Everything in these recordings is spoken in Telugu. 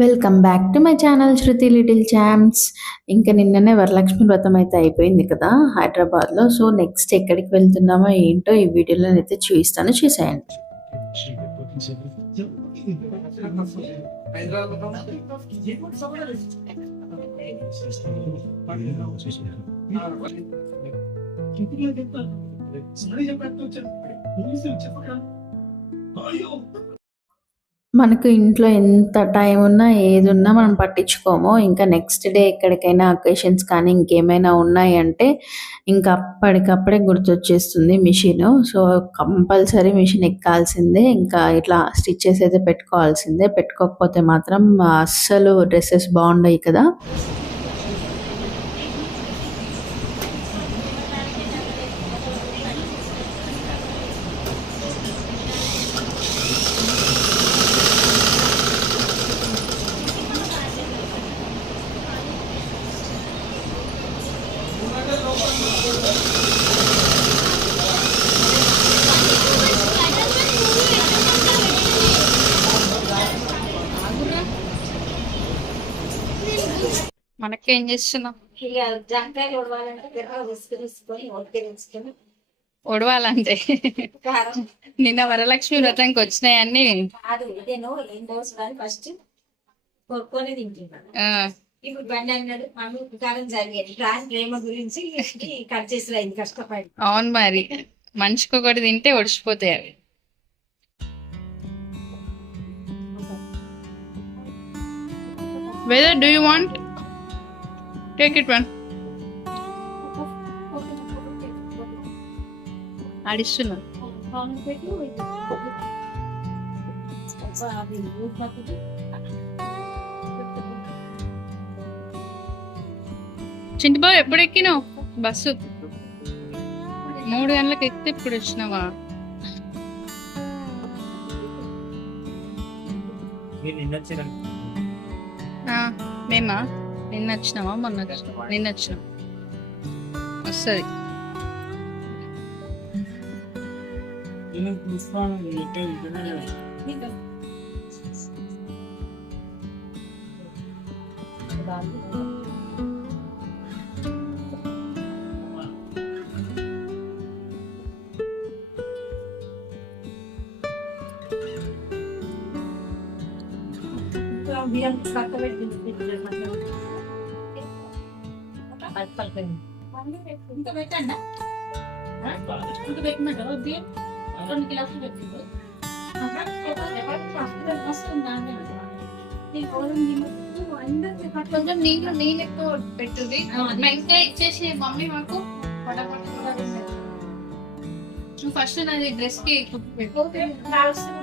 Welcome back to my channel Shruti little champs. ఇంకా నిన్ననే వరలక్ష్మి వ్రతం అయితే అయిపోయింది కదా హైదరాబాద్లో. సో నెక్స్ట్ ఎక్కడికి వెళ్తున్నామో ఏంటో ఈ వీడియోలో అయితే చూపిస్తాను, చూసేయండి. మనకు ఇంట్లో ఎంత టైం ఉన్నా ఏది ఉన్నా మనం పట్టించుకోము. ఇంకా నెక్స్ట్ డే ఎక్కడికైనా అకేషన్స్ కానీ ఇంకేమైనా ఉన్నాయంటే ఇంకా అప్పటికప్పుడే గుర్తొచ్చేస్తుంది మిషన్. సో కంపల్సరీ మిషన్ ఎక్కాల్సిందే. ఇంకా ఇట్లా స్టిచ్చెస్ అయితే పెట్టుకోవాల్సిందే. పెట్టుకోకపోతే మాత్రం అస్సలు డ్రెస్సెస్ బాగుండయి కదా. మనకేం చేస్తున్నాం? ఒడవాలంటే నిన్న వరలక్ష్మి వ్రతానికి వచ్చినాయన్ని ఫస్ట్ కొనుక్కొని తింటున్నా. ఇప్పుడు బండి అన్నాడు మమ్మీ కాలం జరిగేది ప్రేమ గురించి కట్ చేసి అయింది కష్టపడి. అవును, మరి మనిషికి ఒకటి తింటే ఒడిచిపోతాయి అవి. Whether do you want? Take it one. అడిస్తున్నా. చింటిబాబు ఎప్పుడు ఎక్కినావు బస్సు? 3 గంటలకు ఎక్కితే ఇప్పుడు వచ్చినావా? మేమా నిన్న వచ్చినావా మొన్న వచ్చినావా? నిన్న వచ్చినాం. వస్తుంది. కొంచెం నీళ్ళు ఎక్కువ పెట్టుది. వెంటనే ఇచ్చేసి మమ్మీ మాకు ఫస్ట్ నాది డ్రెస్ కి కాలుస్తాను.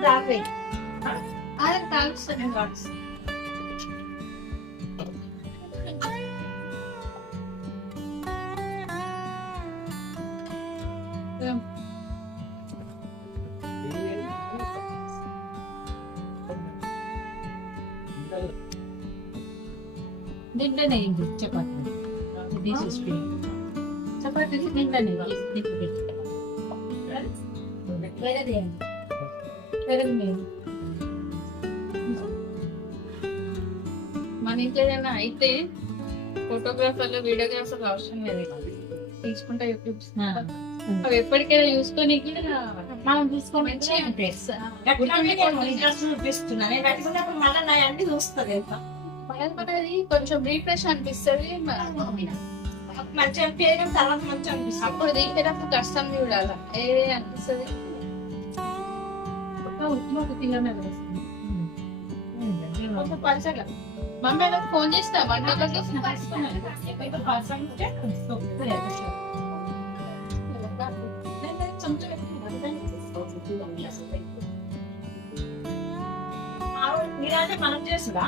దీంట్లోనే చపాతి చపాతి దీంట్లోనే మన ఇంట్లో ఏదైనా అయితే ఫోటోగ్రాఫర్లు వీడియోగ్రాఫర్లు అవసరం లేదు, తీసుకుంటా యూట్యూబ్ అవి ఎప్పటికైనా చూసుకొని మనం చూసుకొని చూస్తుంది. కొంచెం రీఫ్రెష్ అనిపిస్తుంది, మంచిగా అనిపించడం తర్వాత మంచిగా అనిపిస్తుంది. అప్పుడు దింపేటప్పుడు కష్టం చూడాలి ఏ అనిపిస్తుంది. మమ్మీ ఫోన్ చేస్తా మనం చేసుదా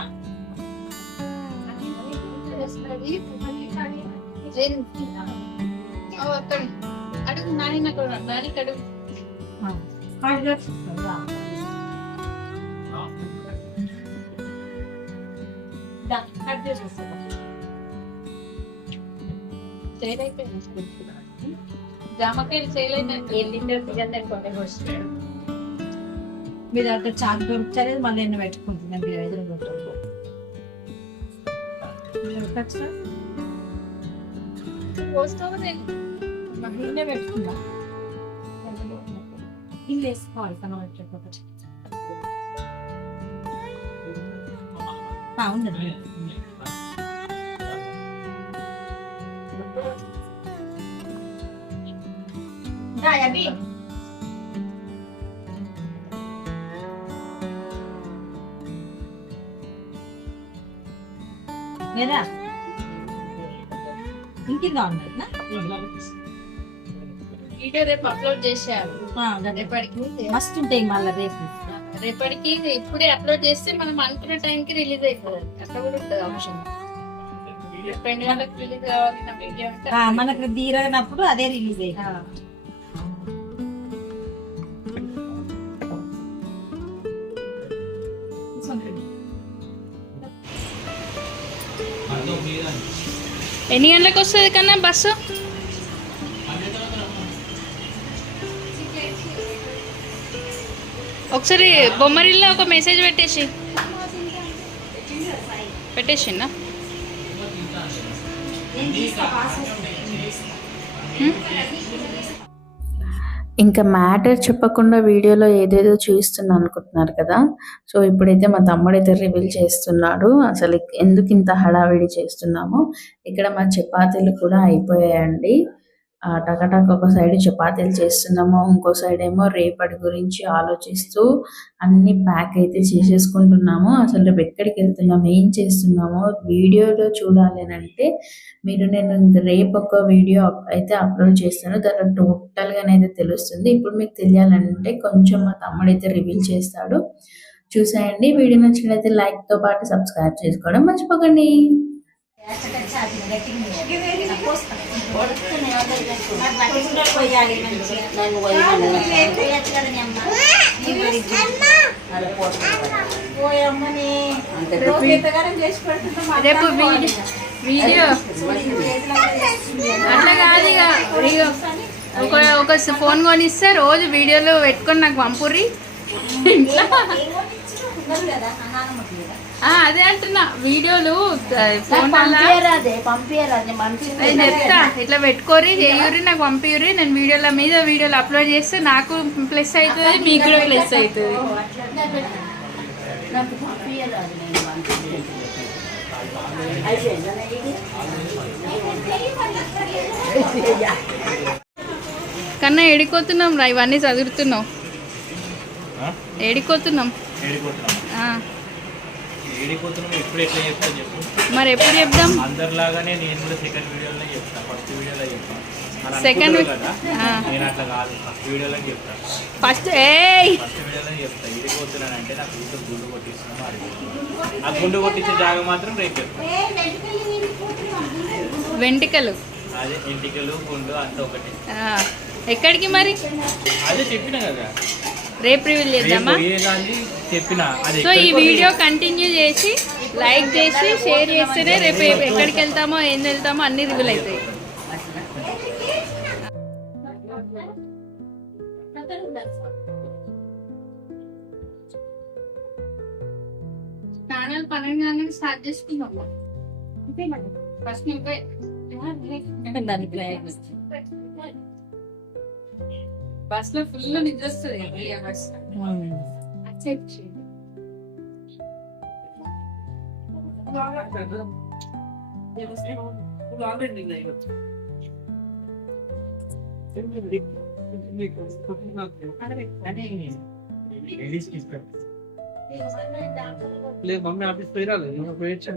అడుగు నాని నానికి అడుగు. జామకాయలు చేయలేదు మీరు అంత చాకు దొరుకుతలేదు, మళ్ళీ ఎన్నో పెట్టుకుంటున్నాను మీరు 5 రోజులు. ఇల్లే పెట్టుకుందా ఇల్లు వేసుకోవాలి కనబట్టకపోతే ఉండదు అవి లేదా ఇంకిందా ఉండదు వీడియో రేపు అప్లోడ్ చేశారు రేపటికి మస్తు ఉంటాయి మళ్ళీ రేపటికి ఇప్పుడే అప్లోడ్ చేస్తే మనం అనుకున్న టైంకి రిలీజ్ అయిపోతుంది అట్లా కూడా ఉంటుంది ఆప్షన్ 2 గంటలకు రిలీజ్ కావాలి నా వీడియో అంటే మనకు తీరనప్పుడు అదే రిలీజ్ అయ్యింది ఎన్ని గంటలకు వస్తుంది కన్నా బస్సు ఒకసారి బొమ్మరిల్లో ఒక మెసేజ్ పెట్టేసిందా ఇంకా మ్యాటర్ చెప్పకుండా వీడియోలో ఏదేదో చూయిస్తున్నా అనుకుంటున్నారు కదా. సో ఇప్పుడైతే మా తమ్ముడైతే రివీల్ చేస్తున్నాడు అసలు ఎందుకు ఇంత హడావిడి చేస్తున్నామో. ఇక్కడ మా చపాతీలు కూడా అయిపోయాయండి. టకటక్ ఒక సైడ్ చపాతీలు చేస్తున్నాము, ఇంకో సైడ్ ఏమో రేపటి గురించి ఆలోచిస్తూ అన్ని ప్యాక్ అయితే చేసేసుకుంటున్నాము. అసలు రేపు ఎక్కడికి వెళ్తున్నాము, ఏం చేస్తున్నామో వీడియోలో చూడాలి అని అంటే నేను రేపు ఒక వీడియో అయితే అప్లోడ్ చేస్తాను, దాంట్లో టోటల్గానైతే తెలుస్తుంది. ఇప్పుడు మీకు తెలియాలంటే కొంచెం మా తమ్ముడైతే రివీల్ చేస్తాడు, చూసేయండి. వీడియో నచ్చినట్లయితే లైక్తో పాటు సబ్స్క్రైబ్ చేసుకోవడం మర్చిపోకండి. రేపు వీడియో అట్లా కాదు ఇక ఒక ఫోన్ కొనిస్తే రోజు వీడియోలు పెట్టుకొని నాకు పంపుర్రి అదే అంటున్నా వీడియోలు ఫోన్ చెప్తా ఇట్లా పెట్టుకోరి చేయూరి నాకు పంపియూరి నేను వీడియోలు అప్లోడ్ చేస్తే నాకు ప్లస్ అవుతుంది మీకు కూడా ప్లస్ అవుతుంది. కన్నా ఏడిపోతున్నాం రా ఇవన్నీ చదువుతున్నావు ఏడిపోతున్నాం మరి ఎప్పుడు చెప్దాం అందరిలాగానే నేను కూడా సెకండ్ వీడియోలో చెప్తా ఫస్ట్ వీడియోలో చెప్తా సెకండ్ నేను అట్లా కాదు ఫస్ట్ వీడియోలో చెప్తా ఫస్ట్ వీడియోలో చెప్తా ఇడిపోతున్నానంటే నాకు కూతురు గుండు కొట్టిస్తున్నాను ఆ గుండు కొట్టించే జాగా మాత్రం రేపు చెప్తా. వెంట్రుకలు అదే ఎంటికలు గుండు అంత ఒకటి ఎక్కడికి మరి అదే చెప్పిన కదా రేపు రివీల్ చేద్దామా. చెప్పిన సో ఈ వీడియో కంటిన్యూ చేసి లైక్ చేసి షేర్ చేస్తేనే రేపు ఎక్కడికి వెళ్తామో ఏం వెళ్తామో అన్ని రివీల్ అవుతాయి. స్నానాలు 12 గంటలకు స్టార్ట్ చేసుకుందాం. ఫస్ట్ బస్ లో ఫుల్ నిద్ర వస్తుంది. మమ్మీ ఆఫీస్ పోయి రాలేదు వెయిట్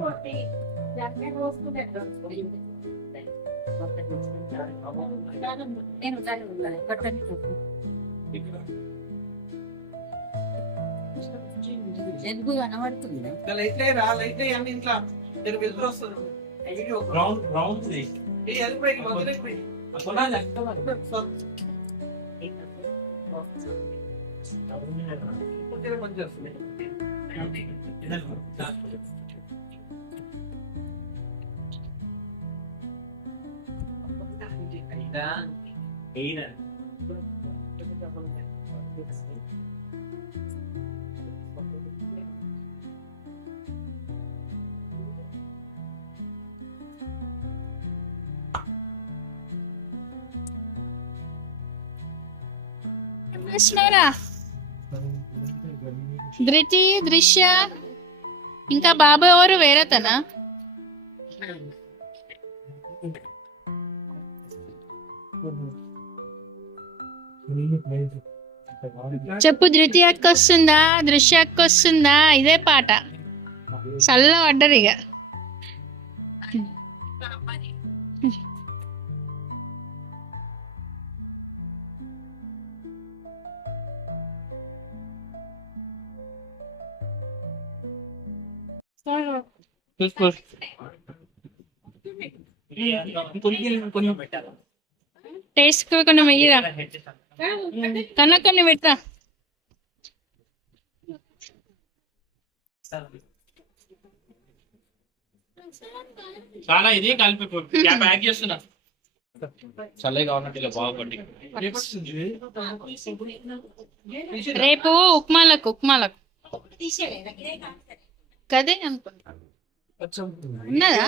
ఎందుకు కనబడుతుంది ఇంట్లో చేస్తున్నావురా ధృతి దృశ్య ఇంకా బాబు ఎవరు వేరే తనా చెప్పు ధృతి అక్క వస్తుందా దృశ్య అక్క వస్తుందా ఇదే పాట చల్ల పడ్డరు ఇక టేస్ట్ కొంచెం వెయ్యిరా కన్నా కొన్ని పెట్టా చాలా ఇది కలిపి ప్యాక్ చేస్తున్నా చల్లగా కావాలంటే ఇలా బాగా పట్టి రేపు ఉప్మాలకు కదే అనుకుంటా ఉన్నదా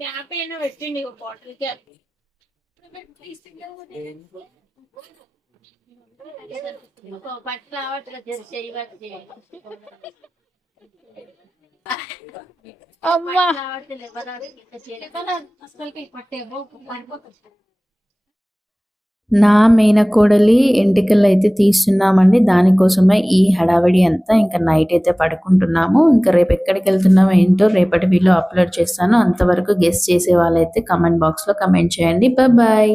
క్యాప్ అయినా పెట్టండి బాటిల్ క్యాప్ పట్టు రావట్లేదు అమ్మా నా మేనకోడలి ఎంటికలు అయితే తీస్తున్నామండి. దానికోసమే ఈ హడావిడి అంతా. ఇంకా నైట్ అయితే పడుకుంటున్నాము. ఇంకా రేపు ఎక్కడికి వెళ్తున్నామో ఏంటో రేపటి వీడియో అప్లోడ్ చేస్తాను. అంతవరకు గెస్ చేసే వాళ్ళైతే కమెంట్ బాక్స్లో కమెంట్ చేయండి. బాయ్.